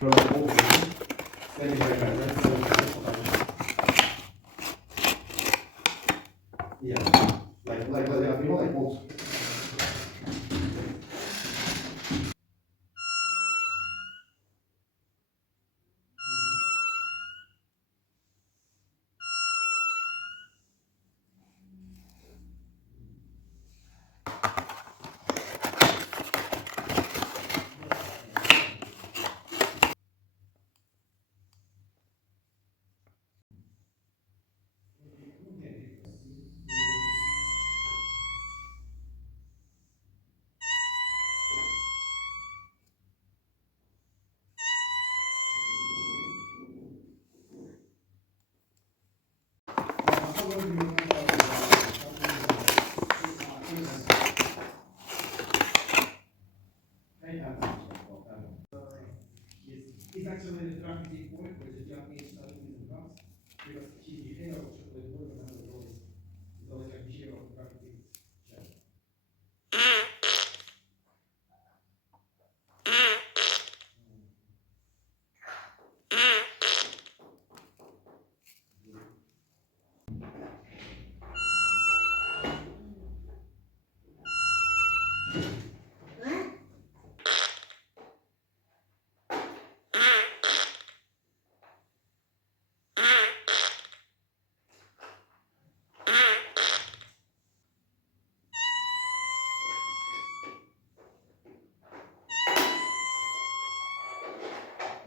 Then you like that, yeah, like bolts. Jest actually the traffic point, which is Japanese studies and drugs, because he hang out with the women and is always like here on the traffic check.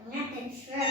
Not the truck.